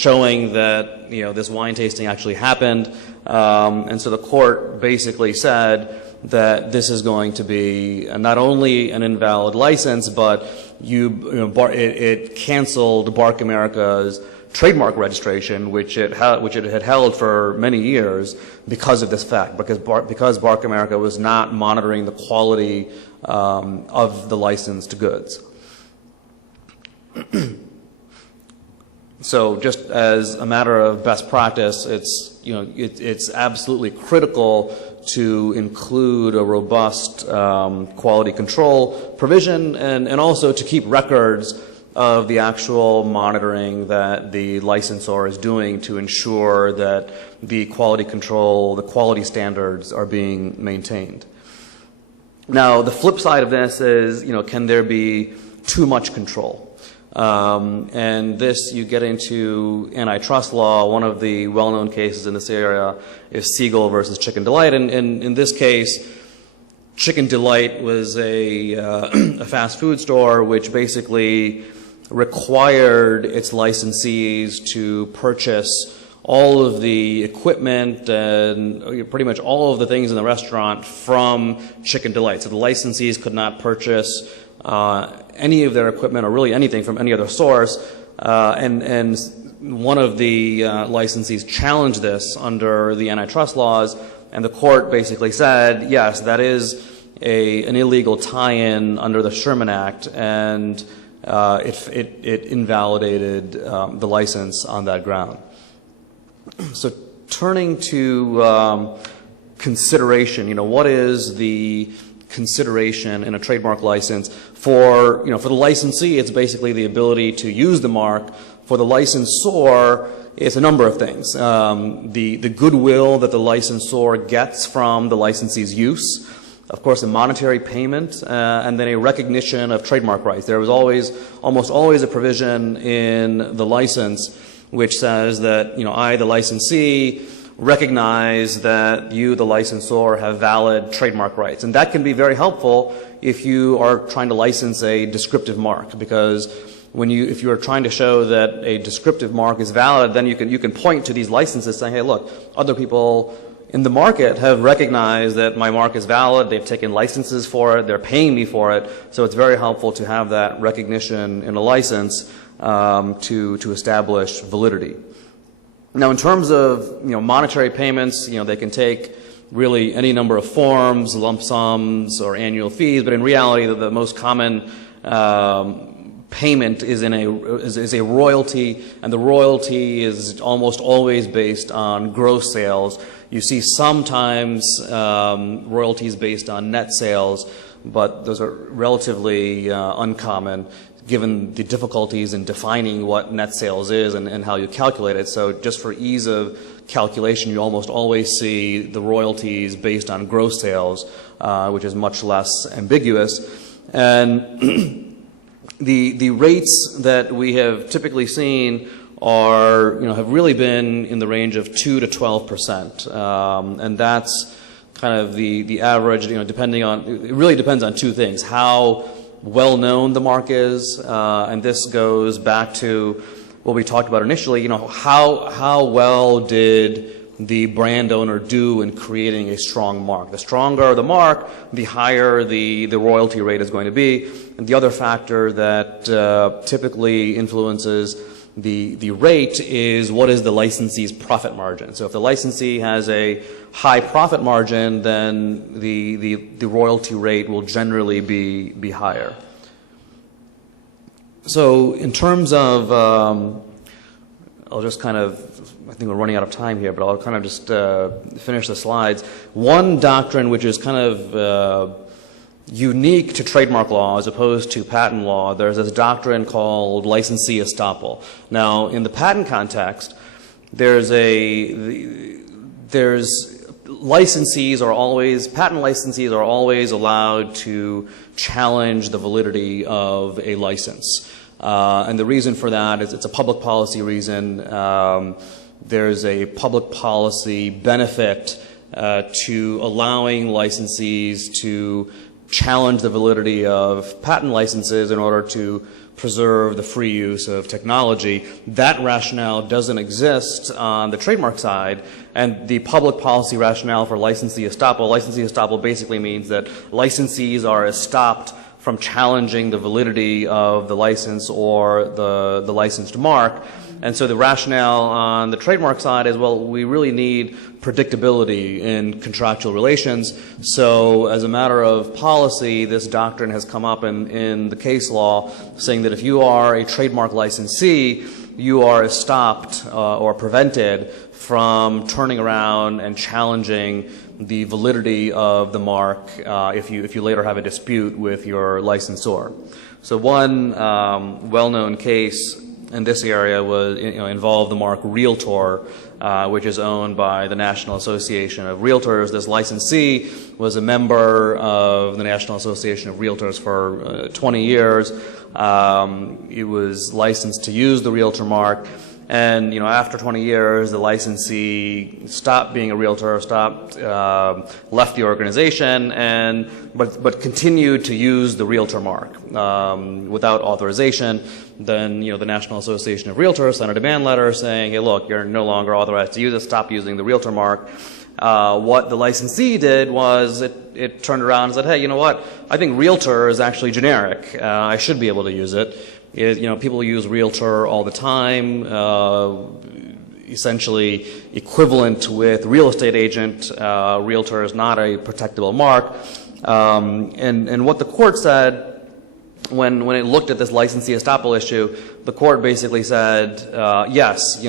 showing that, this wine tasting actually happened. And so the court basically said that this is going to be not only an invalid license, but it canceled Bark America's trademark registration, which it had held for many years because of this fact, because Bark America was not monitoring the quality of the licensed goods. So just as a matter of best practice, it's absolutely critical to include a robust quality control provision and also to keep records of the actual monitoring that the licensor is doing to ensure that the quality control, the quality standards are being maintained. Now, the flip side of this is, can there be too much control? And this, you get into antitrust law. One of the well-known cases in this area is Siegel versus Chicken Delight. And in this case, Chicken Delight was a fast food store which basically required its licensees to purchase all of the equipment and pretty much all of the things in the restaurant from Chicken Delight. So the licensees could not purchase any of their equipment or really anything from any other source. And one of the licensees challenged this under the antitrust laws, and the court basically said, yes, that is an illegal tie-in under the Sherman Act, and it invalidated the license on that ground. So turning to consideration, what is the consideration in a trademark license? For the licensee, it's basically the ability to use the mark. For the licensor, it's a number of things. The goodwill that the licensor gets from the licensee's use, of course, a monetary payment, and then a recognition of trademark rights. There was almost always a provision in the license which says that, I, the licensee, recognize that you, the licensor, have valid trademark rights. And that can be very helpful if you are trying to license a descriptive mark, because if you are trying to show that a descriptive mark is valid, then you can point to these licenses saying, hey, look, other people in the market have recognized that my mark is valid, they've taken licenses for it, they're paying me for it, so it's very helpful to have that recognition in a license to establish validity. Now, in terms of monetary payments, they can take really any number of forms, lump sums or annual fees, but in reality, the most common payment is a royalty, and the royalty is almost always based on gross sales. You see sometimes royalties based on net sales, but those are relatively uncommon given the difficulties in defining what net sales is and how you calculate it. So just for ease of calculation, you almost always see the royalties based on gross sales, which is much less ambiguous. And the rates that we have typically seen have really been in the range of 2 to 12%, and that's kind of the average. Depending on, it really depends on two things: how well known the mark is, and this goes back to what we talked about initially. How well did the brand owner do in creating a strong mark? The stronger the mark, the higher the royalty rate is going to be. And the other factor that typically influences the rate is what is the licensee's profit margin. So if the licensee has a high profit margin, then the royalty rate will generally be higher. So in terms of, I'll just kind of, I think we're running out of time here, but I'll kind of just finish the slides. One doctrine which is kind of unique to trademark law as opposed to patent law, there's this doctrine called licensee estoppel. Now, in the patent context, patent licensees are always allowed to challenge the validity of a license. And the reason for that is it's a public policy reason. There's a public policy benefit to allowing licensees to challenge the validity of patent licenses in order to preserve the free use of technology. That rationale doesn't exist on the trademark side, and the public policy rationale for licensee estoppel basically means that licensees are stopped from challenging the validity of the license or the licensed mark. And so the rationale on the trademark side is, well, we really need predictability in contractual relations. So as a matter of policy, this doctrine has come up in the case law saying that if you are a trademark licensee, you are stopped or prevented from turning around and challenging the validity of the mark if you later have a dispute with your licensor. So one well-known case in this area was involved the mark Realtor, which is owned by the National Association of Realtors. This licensee was a member of the National Association of Realtors for 20 years. It was licensed to use the Realtor mark. And after 20 years, the licensee stopped being a realtor, left the organization, but continued to use the Realtor mark without authorization. Then the National Association of Realtors sent a demand letter saying, "Hey, look, you're no longer authorized to use it. Stop using the Realtor mark." What the licensee did was it turned around and said, "Hey, you know what? I think Realtor is actually generic. I should be able to use it." People use Realtor all the time, essentially equivalent with real estate agent. Realtor is not a protectable mark. And what the court said when it looked at this licensee estoppel issue, the court basically said, yes,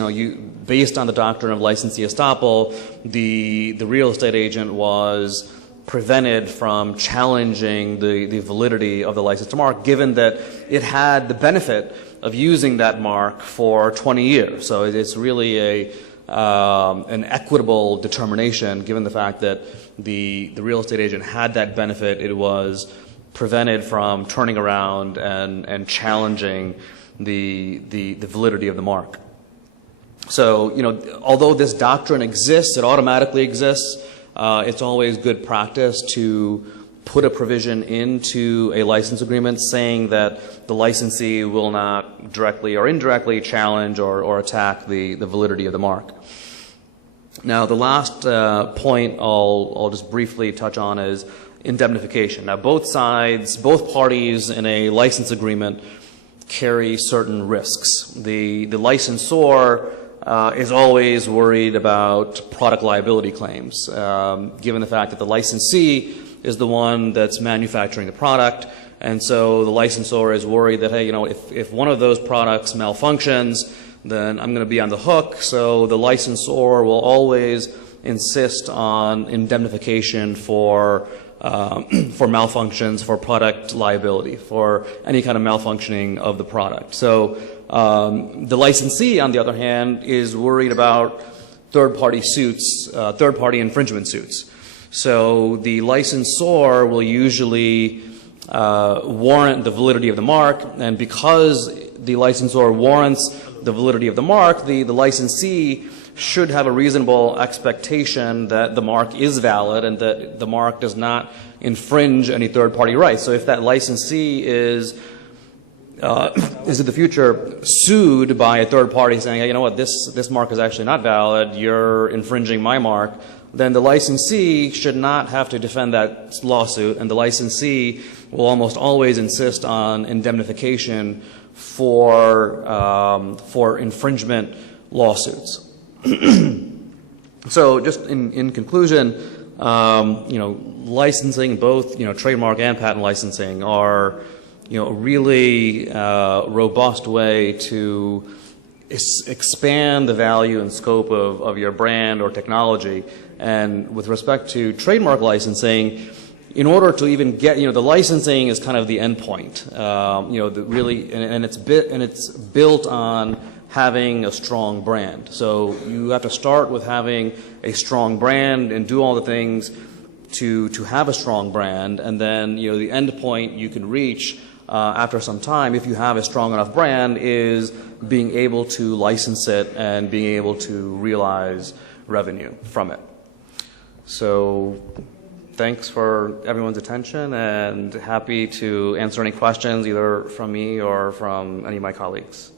based on the doctrine of licensee estoppel, the real estate agent was prevented from challenging the validity of the licensed mark, given that it had the benefit of using that mark for 20 years. So it's really an equitable determination, given the fact that the real estate agent had that benefit. It was prevented from turning around and challenging the validity of the mark. So, although this doctrine exists, it automatically exists. It's always good practice to put a provision into a license agreement saying that the licensee will not directly or indirectly challenge or attack the validity of the mark. Now, the last point I'll just briefly touch on is indemnification. Now, both parties in a license agreement carry certain risks. The licensor is always worried about product liability claims, given the fact that the licensee is the one that's manufacturing the product. And so the licensor is worried that, hey, if one of those products malfunctions, then I'm going to be on the hook. So the licensor will always insist on indemnification for malfunctions, for product liability, for any kind of malfunctioning of the product. So the licensee, on the other hand, is worried about third-party suits, third-party infringement suits. So the licensor will usually warrant the validity of the mark, and because the licensor warrants the validity of the mark, the licensee should have a reasonable expectation that the mark is valid and that the mark does not infringe any third-party rights. So if that licensee is in the future sued by a third party saying, hey, you know what, this mark is actually not valid, you're infringing my mark, then the licensee should not have to defend that lawsuit, and the licensee will almost always insist on indemnification for infringement lawsuits. So just in conclusion, licensing, both trademark and patent licensing, are a really robust way to expand the value and scope of your brand or technology. And with respect to trademark licensing, in order to even get, the licensing is kind of the end point. It's built on having a strong brand. So you have to start with having a strong brand and do all the things to have a strong brand, and then the end point you can reach after some time, if you have a strong enough brand, is being able to license it and being able to realize revenue from it. So thanks for everyone's attention, and happy to answer any questions either from me or from any of my colleagues.